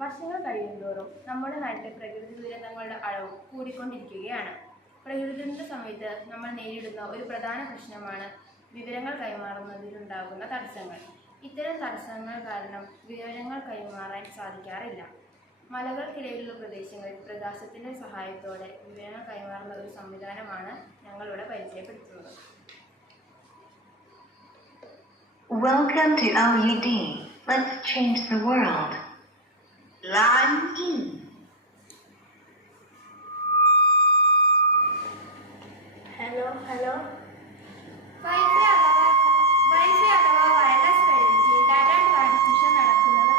വർഷങ്ങൾ കഴിയുന്തോറും നമ്മുടെ നാട്ടിലെ പ്രകൃതി ദുരന്തങ്ങളുടെ അളവ് കൂടിക്കൊണ്ടിരിക്കുകയാണ്. പ്രകൃതി സമയത്ത് നമ്മൾ നേരിടുന്ന ഒരു പ്രധാന പ്രശ്നമാണ് വിവരങ്ങൾ കൈമാറുന്നതിലുണ്ടാകുന്ന തടസ്സങ്ങൾ. ഇത്തരം തടസ്സങ്ങൾ കാരണം വിവരങ്ങൾ കൈമാറാൻ സാധിക്കാറില്ല. മലകൾക്കിടയിലുള്ള പ്രദേശങ്ങളിൽ പ്രകാശത്തിൻ്റെ സഹായത്തോടെ വിവരങ്ങൾ കൈമാറുന്ന ഒരു സംവിധാനമാണ് ഞങ്ങളിവിടെ പരിചയപ്പെടുത്തുന്നത്. Welcome to LED. Let's change the world. Line E. Hello wifi അഥവാ വയർലെസ് കണക്റ്റിവിറ്റി ഡാറ്റ ട്രാൻസ്മിഷൻ നടക്കുന്നത്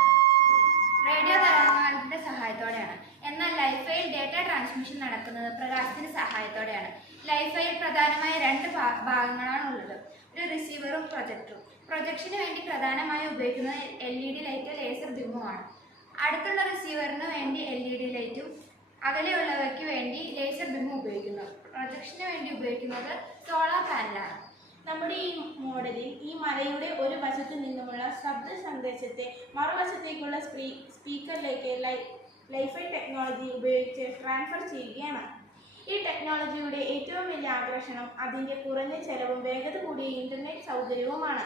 റേഡിയോ തരംഗങ്ങളുടെ സഹായത്തോടെയാണ്. എന്നാൽ ലൈഫൈയിൽ ഡാറ്റ ട്രാൻസ്മിഷൻ നടക്കുന്നത് പ്രകാശത്തിന്റെ സഹായത്തോടെയാണ്. ലൈഫൈയിൽ പ്രധാനമായ രണ്ട് ഭാഗങ്ങളാണുള്ളത്: ഒരു റിസീവറും പ്രൊജക്ടറും. പ്രൊജക്ഷന് വേണ്ടി പ്രധാനമായും ഉപയോഗിക്കുന്നത് LED ലൈറ്റ്, ലേസർ ബീമുമാണ്. അടുത്തുള്ള റിസീവറിന് വേണ്ടി LED ലൈറ്റും അകലെയുള്ളവയ്ക്ക് വേണ്ടി ലേസർ ബീമും ഉപയോഗിക്കുന്നു. പ്രൊജക്ഷന് വേണ്ടി ഉപയോഗിക്കുന്നത് സോളാർ പാനലാണ്. നമ്മുടെ ഈ മോഡലിൽ ഈ മലയുടെ ഒരു വശത്തു നിന്നുമുള്ള ശബ്ദ സന്ദേശത്തെ മറുവശത്തേക്കുള്ള സ്പീക്കറിലേക്ക് ലൈഫൈ ടെക്നോളജി ഉപയോഗിച്ച് ട്രാൻസ്ഫർ ചെയ്യുകയാണ്. ഈ ടെക്നോളജിയുടെ ഏറ്റവും വലിയ ആകർഷണം അതിൻ്റെ കുറഞ്ഞ ചെലവും വേഗത കൂടിയ ഇൻ്റർനെറ്റ് സൗകര്യവുമാണ്.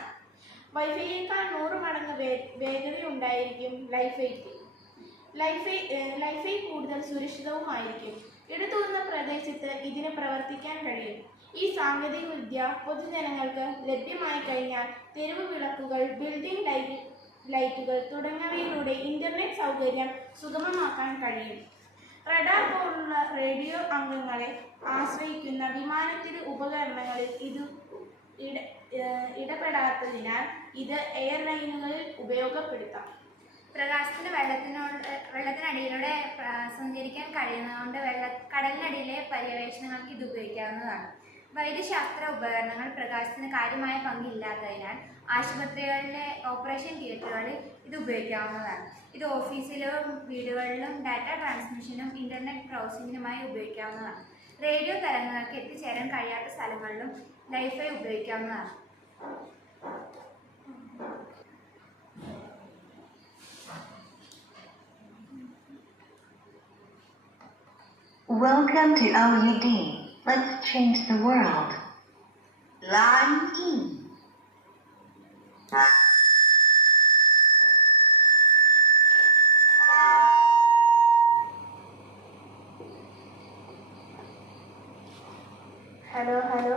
വൈഫൈയേക്കാൾ 100 മടങ്ങ് വേഗതയുണ്ടായിരിക്കും ലൈഫൈക്ക്. ലൈഫൈ കൂടുതൽ സുരക്ഷിതവുമായിരിക്കും. ഇടതൂർന്ന പ്രദേശത്ത് ഇതിന് പ്രവർത്തിക്കാൻ കഴിയും. ഈ സാങ്കേതികവിദ്യ പൊതുജനങ്ങൾക്ക് ലഭ്യമായി കഴിഞ്ഞാൽ തെരുവ് വിളക്കുകൾ, ബിൽഡിംഗ് ലൈറ്റുകൾ തുടങ്ങിയവയിലൂടെ ഇൻ്റർനെറ്റ് സൗകര്യം സുഗമമാക്കാൻ കഴിയും. റഡാർ പോലുള്ള റേഡിയോ അംഗങ്ങളെ ആശ്രയിക്കുന്ന വിമാനത്തിലെ ഉപകരണങ്ങളിൽ ഇത് ഇടപെടാത്തതിനാൽ ഇത് എയർലൈനുകളിൽ ഉപയോഗപ്പെടുത്താം. പ്രകാശത്തിന് വെള്ളത്തിനടിയിലൂടെ സഞ്ചരിക്കാൻ കഴിയുന്നതുകൊണ്ട് കടലിനടിയിലെ പര്യവേഷണങ്ങൾക്ക് ഇത് ഉപയോഗിക്കാവുന്നതാണ്. വൈദ്യശാസ്ത്ര ഉപകരണങ്ങൾ പ്രകാശത്തിന് കാര്യമായ പങ്കില്ലാത്തതിനാൽ ആശുപത്രികളിലെ ഓപ്പറേഷൻ തിയേറ്ററുകളിൽ ഇത് ഉപയോഗിക്കാവുന്നതാണ്. ഇത് ഓഫീസിലും വീടുകളിലും ഡാറ്റ ട്രാൻസ്മിഷനും ഇൻ്റർനെറ്റ് ബ്രൗസിങ്ങിനുമായി ഉപയോഗിക്കാവുന്നതാണ്. റേഡിയോ തരംഗങ്ങൾക്ക് എത്തിച്ചേരാൻ കഴിയാത്ത സ്ഥലങ്ങളിലും ലൈഫൈ ഉപയോഗിക്കാവുന്നതാണ്. Welcome to LED. Let's change the world. Line E. Hello